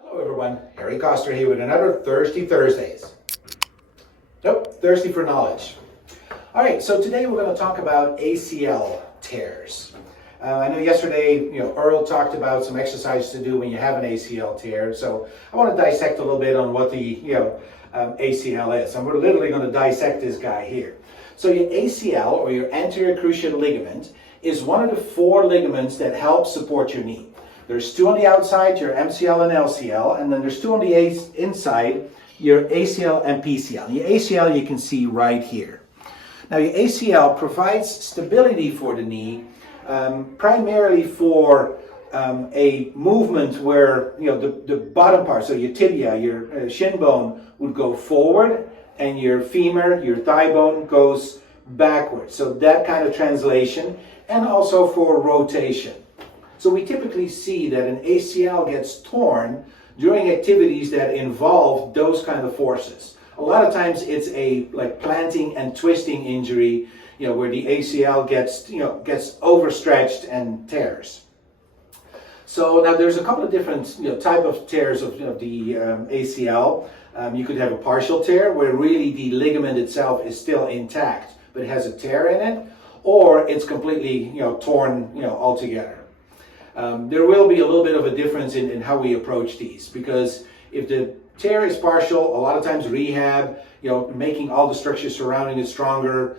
Hello everyone, Harry Coster here with another Thirsty Thursdays. Nope, thirsty for knowledge. All right, so today we're going to talk about ACL tears. I know yesterday, Earl talked about some exercises to do when you have an ACL tear. So I want to dissect a little bit on what the ACL is, and we're literally going to dissect this guy here. So your ACL, or your anterior cruciate ligament, is one of the four ligaments that help support your knee. There's two on the outside, your MCL and LCL, and then there's two on the inside, your ACL and PCL. Your ACL you can see right here. Now your ACL provides stability for the knee, primarily for a movement where the bottom part, so your tibia, your shin bone would go forward, and your femur, your thigh bone, goes backwards. So that kind of translation, and also for rotation. So we typically see that an ACL gets torn during activities that involve those kind of forces. A lot of times it's a planting and twisting injury, where the ACL gets overstretched and tears. So now there's a couple of different type of tears of the ACL. You could have a partial tear where really the ligament itself is still intact but it has a tear in it, or it's completely torn altogether. There will be a little bit of a difference in how we approach these, because if the tear is partial, a lot of times rehab, making all the structures surrounding it stronger,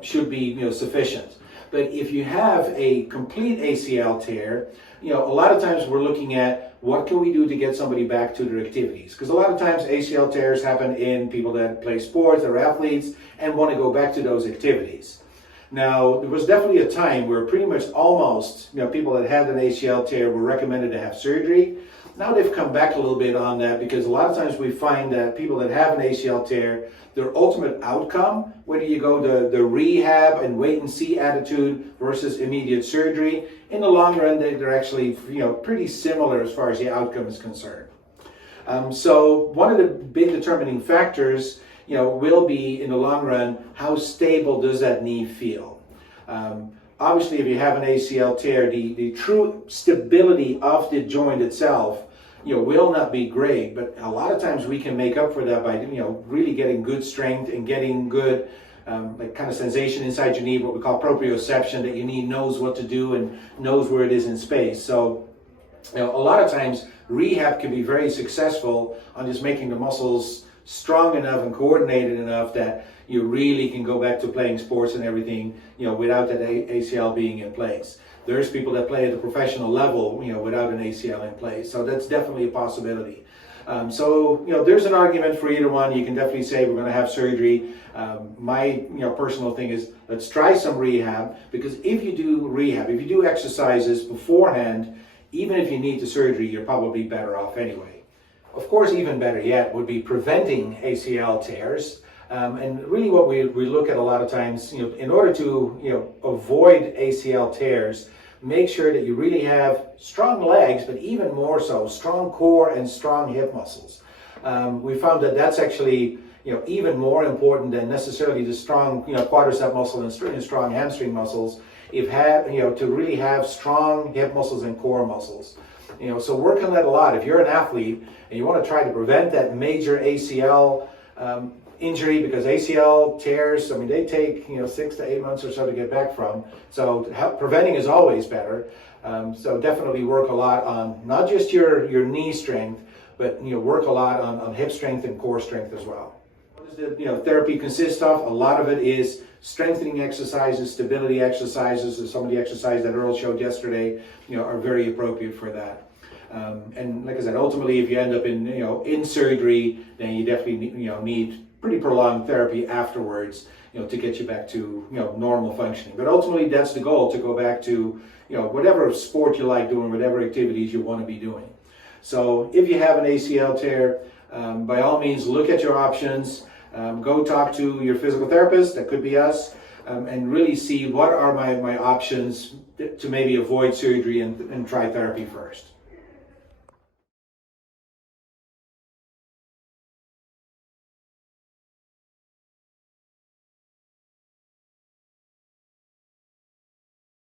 should be sufficient. But if you have a complete ACL tear, a lot of times we're looking at what can we do to get somebody back to their activities. Because a lot of times ACL tears happen in people that play sports, that are athletes, and want to go back to those activities. Now, there was definitely a time where pretty much almost, people that had an ACL tear were recommended to have surgery. Now they've come back a little bit on that, because a lot of times we find that people that have an ACL tear, their ultimate outcome, whether you go the rehab and wait and see attitude versus immediate surgery, in the long run they're actually pretty similar as far as the outcome is concerned. So one of the big determining factors will be in the long run, how stable does that knee feel? Obviously, if you have an ACL tear, the true stability of the joint itself, will not be great. But a lot of times we can make up for that by, really getting good strength and getting good, kind of sensation inside your knee, what we call proprioception, that your knee knows what to do and knows where it is in space. So, a lot of times rehab can be very successful on just making the muscles strong enough and coordinated enough that you really can go back to playing sports and everything, without that ACL being in place. There's people that play at the professional level, without an ACL in place. So that's definitely a possibility. So there's an argument for either one. You can definitely say we're going to have surgery. My personal thing is, let's try some rehab, because if you do rehab, if you do exercises beforehand, even if you need the surgery, you're probably better off anyway. Of course, even better yet would be preventing ACL tears. And really what we look at a lot of times, in order to avoid ACL tears, make sure that you really have strong legs, but even more so, strong core and strong hip muscles. We found that that's actually even more important than necessarily the strong quadricep muscle and strong hamstring muscles. To really have strong hip muscles and core muscles. So work on that a lot. If you're an athlete and you want to try to prevent that major ACL injury, because ACL tears, they take 6 to 8 months or so to get back from. So preventing is always better. So definitely work a lot on not just your knee strength, but work a lot on hip strength and core strength as well. What does the therapy consist of? A lot of it is strengthening exercises, stability exercises. So some of the exercises that Earl showed yesterday, are very appropriate for that. And like I said, ultimately, if you end up in surgery, then you definitely need pretty prolonged therapy afterwards, to get you back to normal functioning. But ultimately, that's the goal, to go back to whatever sport you like doing, whatever activities you want to be doing. So if you have an ACL tear, by all means, look at your options. Go talk to your physical therapist, that could be us, and really see what are my options to maybe avoid surgery and try therapy first.